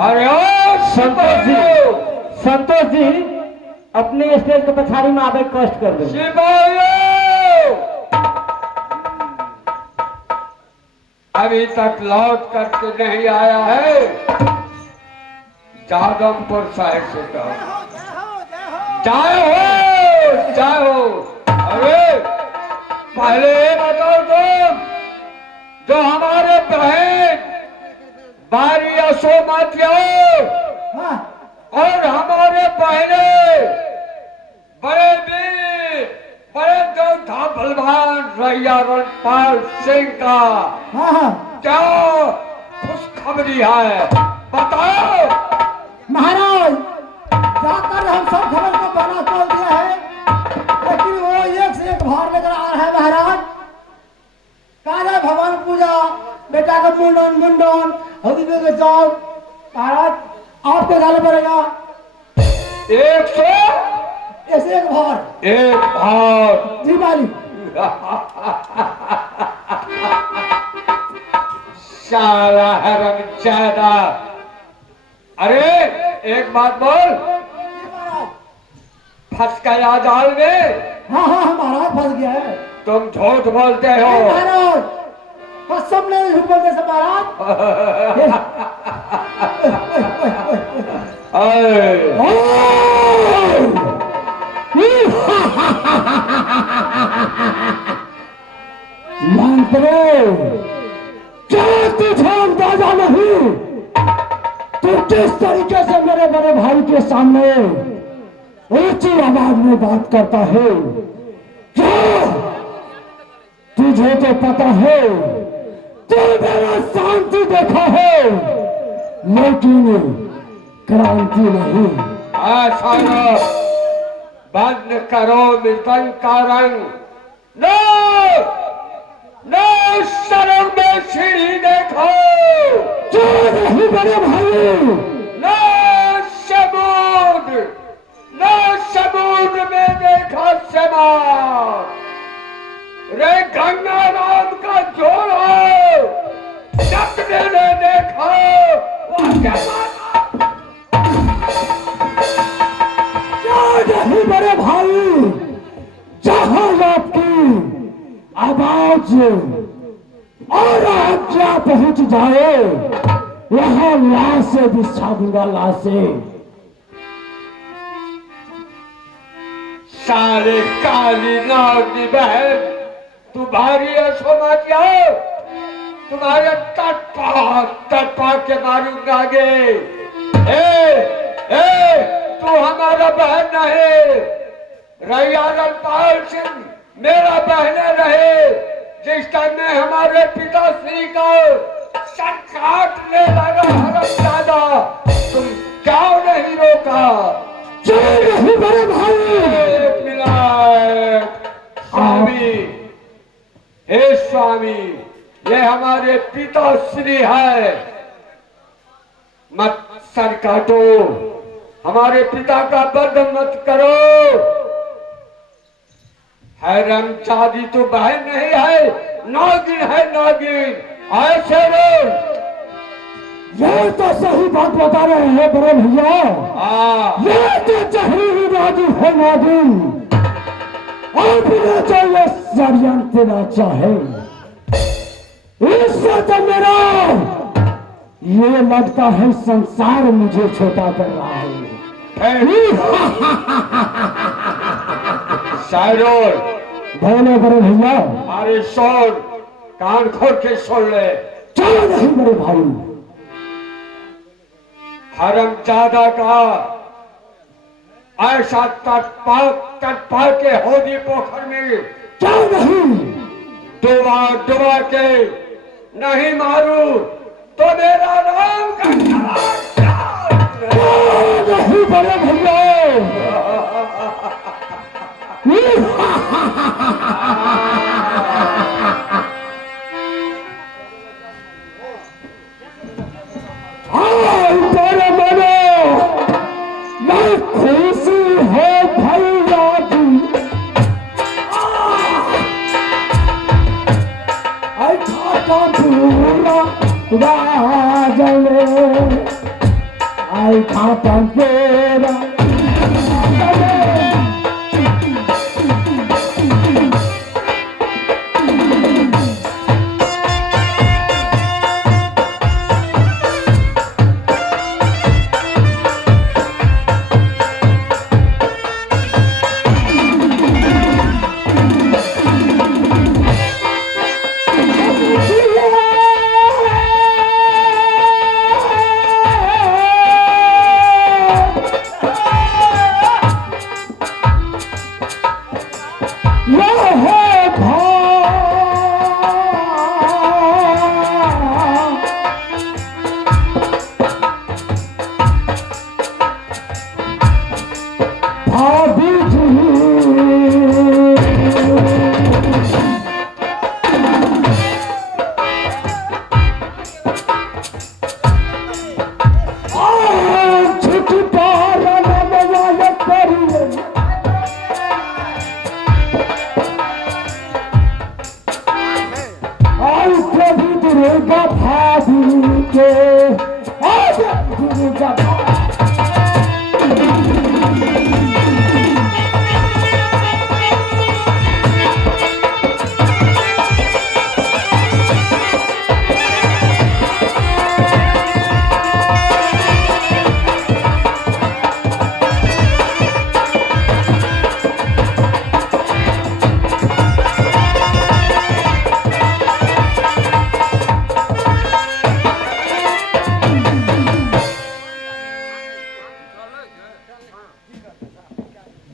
अरे संतोष जी, संतोष जी अपने स्टेज के पछाड़ी में आवे कष्ट कर दो। अभी तक लौट करके नहीं आया है। जादवपुर साहिब से कहो जाओ। अरे पहले बताओ तुम, जो हमारे बहन बारी असोमतिया और हमारे बहने बड़े वीर बड़े योद्धा बलवान रैया रणपाल सिंह का क्या खुशखबरी है, बताओ। महाराज जाकर हम सब खबर को बना तोड़ दिया है, लेकिन वो एक से एक भार लेकर आ रहा है। महाराज काला भगवान पूजा, बेटा का मुंडन हल्दी के चाव, महाराज आपको डालना पड़ेगा 100 ऐसे एक भार। एक भार जी मालिक। साला हरामजादा। अरे एक बात बोल, फंस गया जाल में? हाँ महाराज फंस गया है। तुम झूठ बोलते हो महाराज, कसम नहीं झूठ बोलते सब महाराज। मंत्री क्या तुझे अंदाजा नहीं तू किस तरीके से मेरे बड़े भाई के सामने ऊंची आवाज में बात करता है? क्या तुझे तो पता है तू मेरा शांति देखा है लेकिन क्रांति नहीं। ऐसा बंद करो मृतंग का रंग। नो शरण में सीढ़ी देखो। क्यों नहीं बड़े भाई? नो समुद्र में देखो समार। रे गंगा नाम का जोड़ो जब मैंने देखो क्या नहीं बड़े भाई? जहां आपकी आवाज और आज्ञा पहुंच जाए वहां लाशें बिछा दूंगा, लाशें। सारे काली नाव की बहन तुम्हारी असोमतिया, तुम्हारे तटपा के मारूंगा गे। तू हमारा बहन नहीं, रैया रणपाल सिंह मेरा बहने रहे। जिस टाइम में हमारे पिताश्री का सर काटने लगा हरामजादा, तुम क्यों नहीं रोका? नहीं बड़े भाई। एक मिनट स्वामी, हे स्वामी, ये हमारे पिताश्री है, मत सर काटो, हमारे पिता का वध मत करो। हरामजादी तो बहन नहीं है, नागिन है, नागिन। ऐसे रो। ये तो सही बात बता रहे हैं बड़े भैया। ये तो जहरीली नागिन है, नागिन। और बिना जो ये षड्यंत्र रचा है, इससे तो मेरा ये लगता है संसार मुझे छोटा कर रहा है। शायरों, बोले बड़े भैया। अरे सुन, कान खोल के सुन ले। क्या नहीं बड़े भाई? हरामजादा का ऐसा तटपा के होदी पोखर में क्या नहीं डुबा के नहीं मारू तो मेरा नाम का नहीं बड़े भैया। बड़े बड़े मैं खुशी है भैया की। का पूरा राजले आई खाता तेरा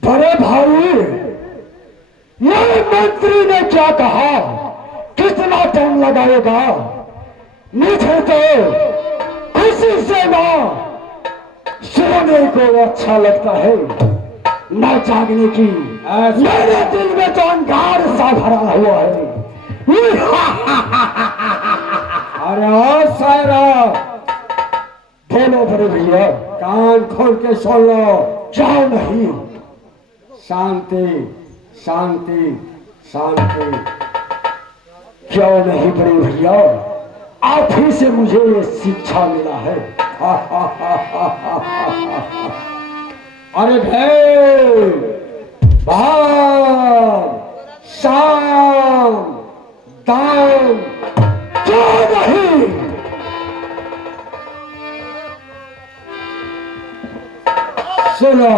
बड़े भाई ये मंत्री ने क्या कहा कितना टाइम लगाएगा मुझे तो खुशी से ना सोने को अच्छा लगता है न जागने की मेरे दिल में तो अंगार सा भरा हुआ है अरे ओ सायरा बोलो बड़े भैया कान खोल के सुन लो जाओ नहीं शांति शांति शांति क्यों नहीं बड़े भैया आप ही से मुझे ये शिक्षा मिला है अरे भाई बाहर शाम दाम क्यों नहीं सुनो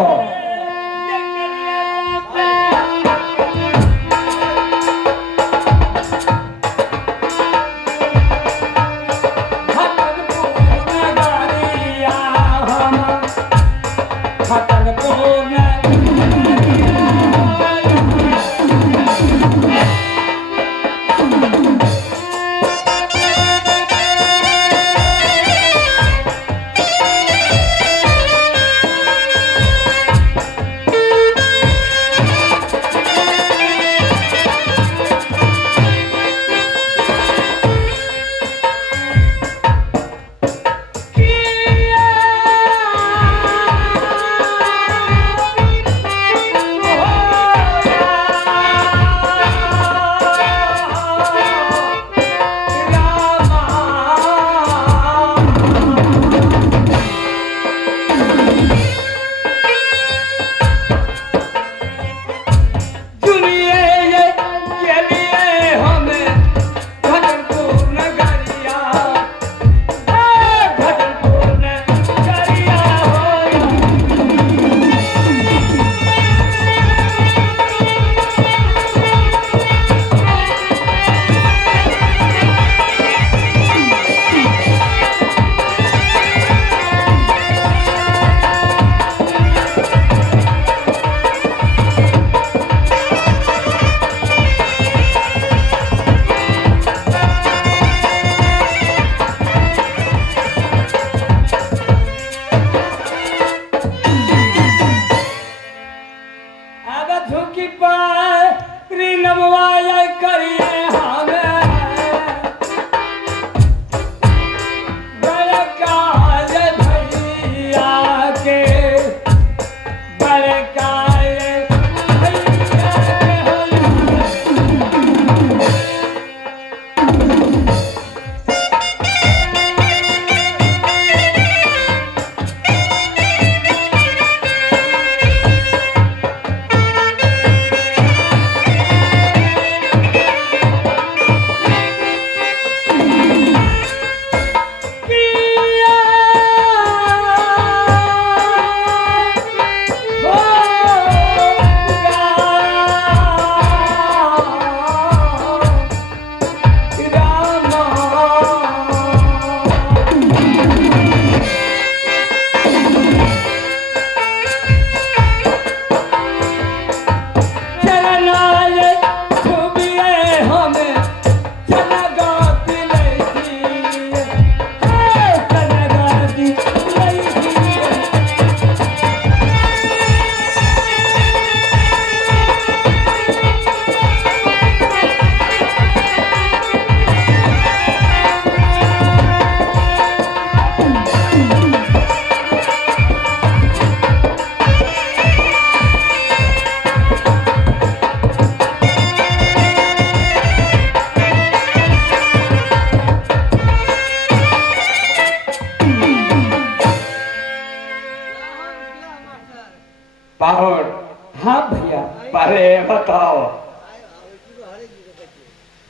बताओ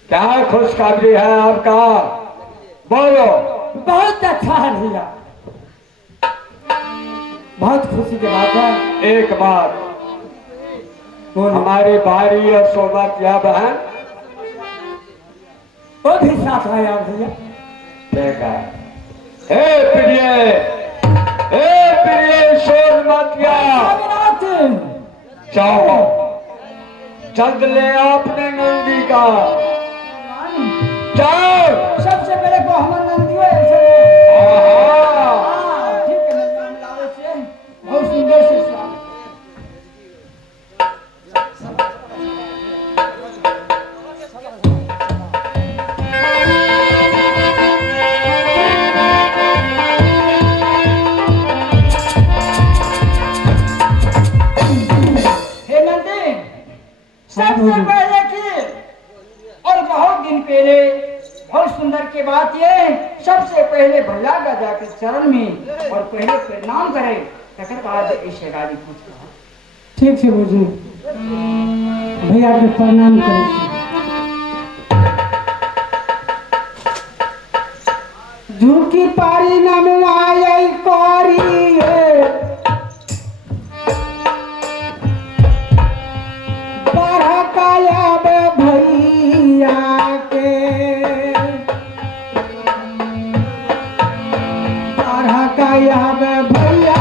क्या खुशखबरी है आपका? बोलो। बहुत अच्छा है भैया, बहुत खुशी की बात है। एक बात, हमारी भारी और सौभाग्या बहन वो भी साथ आया भैया। ठीक है। हे प्रिय सोनमतिया, जाओ जल्द ले आपने नंदी का। जाओ। सबसे पहले को हमर नंदियो ठीक है, नाम लावे छे, बहुत सुंदर से स्वागत। हे नंदी, सबसे पहले की और बहुत दिन पहले बहुत सुंदर की बात ये, सबसे पहले भैया का जाके चरण में और पहले प्रणाम करे, तकर बाद ऐसे गाड़ी पूछ। ठीक है बुझी, भैया के प्रणाम करे। झुकी पारी नाम आई करी बारह काया भैया के बारह काया भैया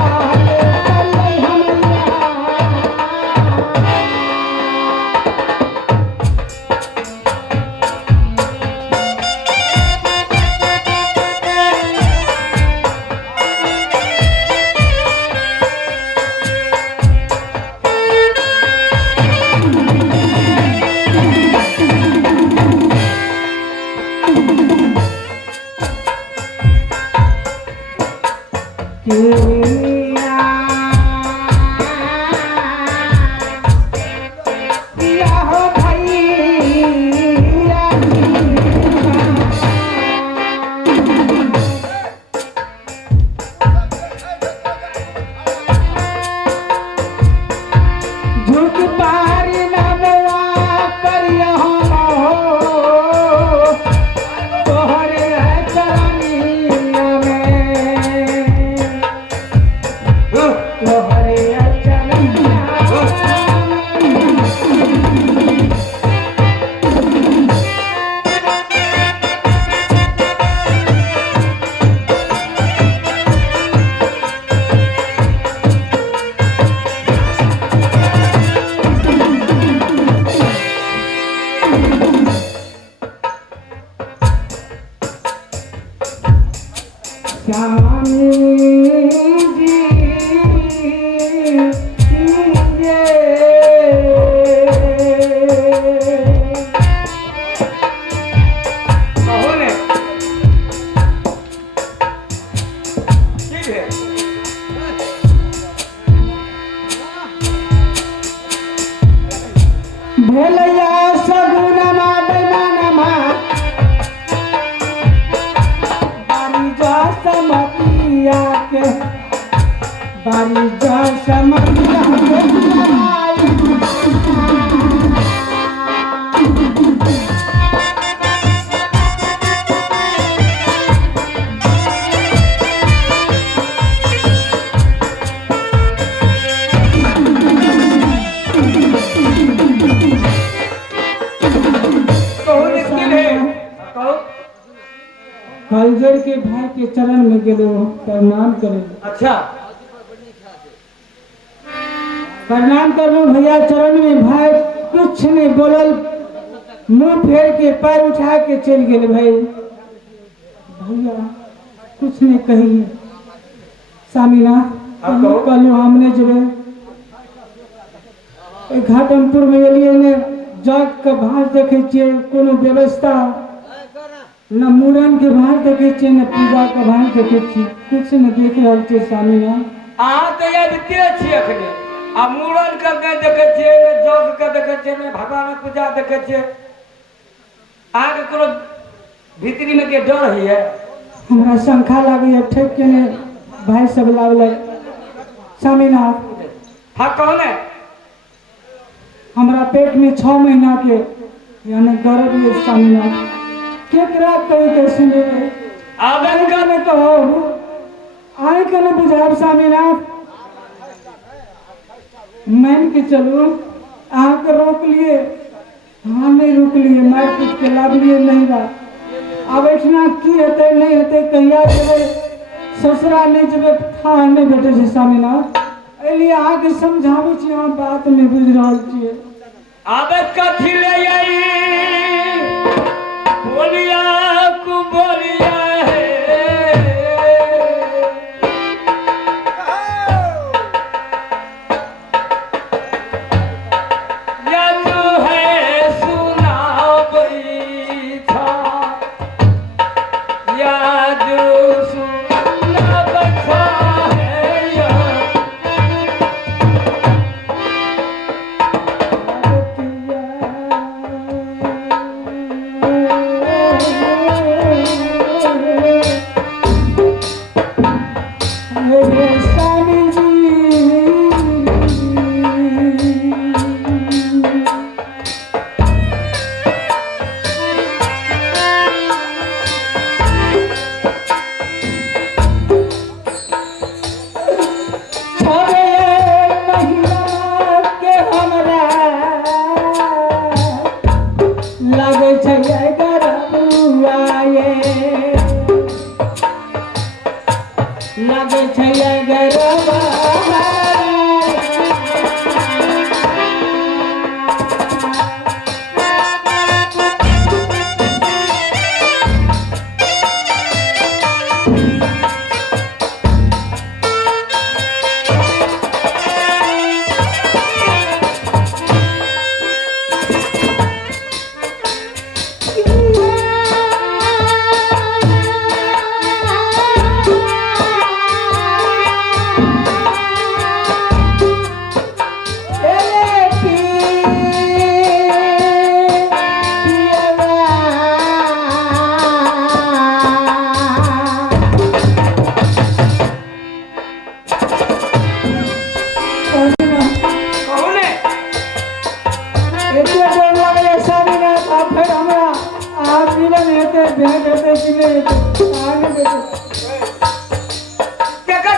भोलैया सगुनमा बैमानमा बारी जा समतिया के बारी जा समतिया कलजर के भाई के चरण में गेलो प्रणाम करे। अच्छा, प्रणाम करो भैया चरण में। भाई कुछ नहीं बोलल, मुंह फेर के पैर उठा के चल गए। भाई भैया कुछ नहीं कही। सामिना कहलू हमने जब घाटमपुर में एलिए ने जग के भार देखे छिए, कोनो व्यवस्था न मूड़न के भार देखे छिए न पूजा के भार देखे छिए, कुछ न देख रहल छिए। सामिना अहाँ तो याद छिए अखने, आ मूड़न के नहीं देखे छिए, न जग के देखे छिए, न भगवान पूजा देखे छिए। अहाँ के कोनो भीतरी में के डर है? हमरा शंखा लागे ठेक के ने भाई सब लावले। सामिना हाँ कौन है? हमरा पेट में 6 महीना के यानी गर्भ ये स्वामीनाथ केकरा कही के सुने आगे का में कहो आए के न बुझाब स्वामीनाथ मान के चलो आके रोक लिए हाँ नहीं रोक लिए मार पीट के लाभ लिए नहीं रहा अब इतना की हेते नहीं हेते कहिया जेबे ससुरा नहीं जेबे था नहीं बेटे से स्वामीनाथ एलिए आके समझावे छी हम बात में बुझ रहल छिए आदत कथी ले आई बोलिया को बोलिया है या तो है सुना बैठा या जो सुना बैठा है या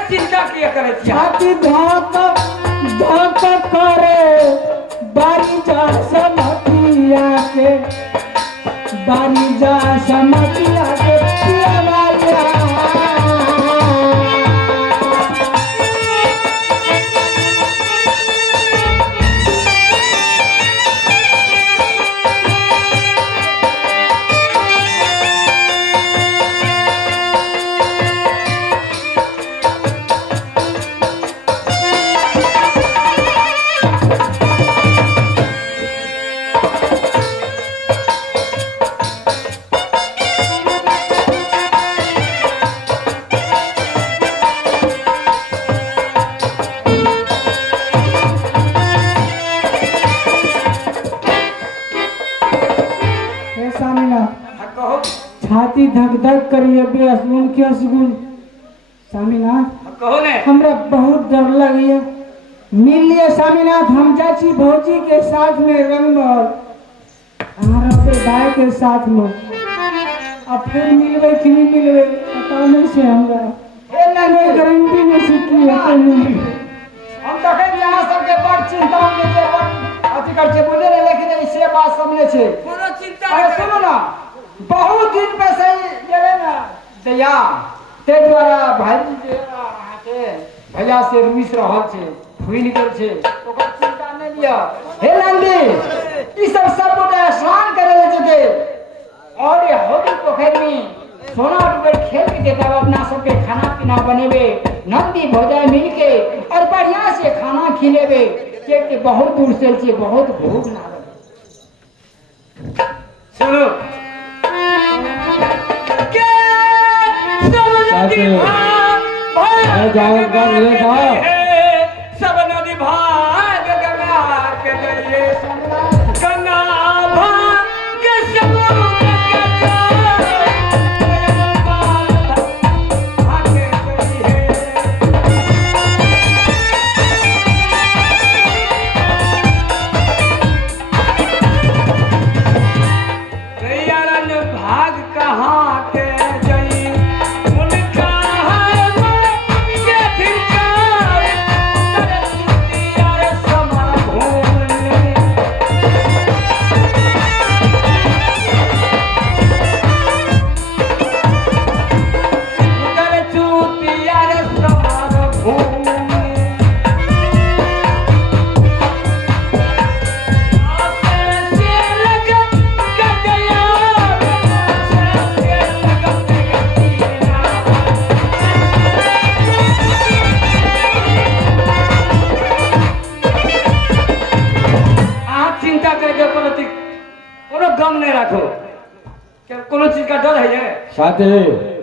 चिंता किया करे छाती धक धक करे बारी जा समतिया के बारी जा समतिया के पिया वालिया छाती धक धक करिए बेअसगुन के असगुन स्वामीनाथ कहो ने हमरा बहुत डर लगी है मिल लिए स्वामीनाथ हम चाची भौजी के साथ में रंगमहल हमारा पे भाई के साथ में अब फिर मिलवे कि नहीं मिलवे पता नहीं से हमरा नहीं गारंटी में से की है नहीं हम तो कहीं यहाँ सबके बड़ चिंता में जे बड़ अथी कर छे बोले रे लेकिन से बात समझे छे कोनो चिंता अरे सुनो ना बहुत दिन पे से गेले ना दया ते द्वारा भाई जे आके भैया से रुइस रहल छे फुई निकल छे ओकर चिंता नहीं लिया हे नंदी ई सब गोटे स्नान करे ले जते और ये होली पोखर में सोना रुपए खेल के देता अपना सबके खाना पीना बनेबे नंदी भौजाई मिल के और बढ़िया से खाना खिलेबे के बहुत दूर से छे बहुत भूख लागल सुनो के सब नदी भाग गंगा के जरिए गंगा भाग के समुद्र दम नहीं रखो क्या कोनो चीज का डर है ये साथी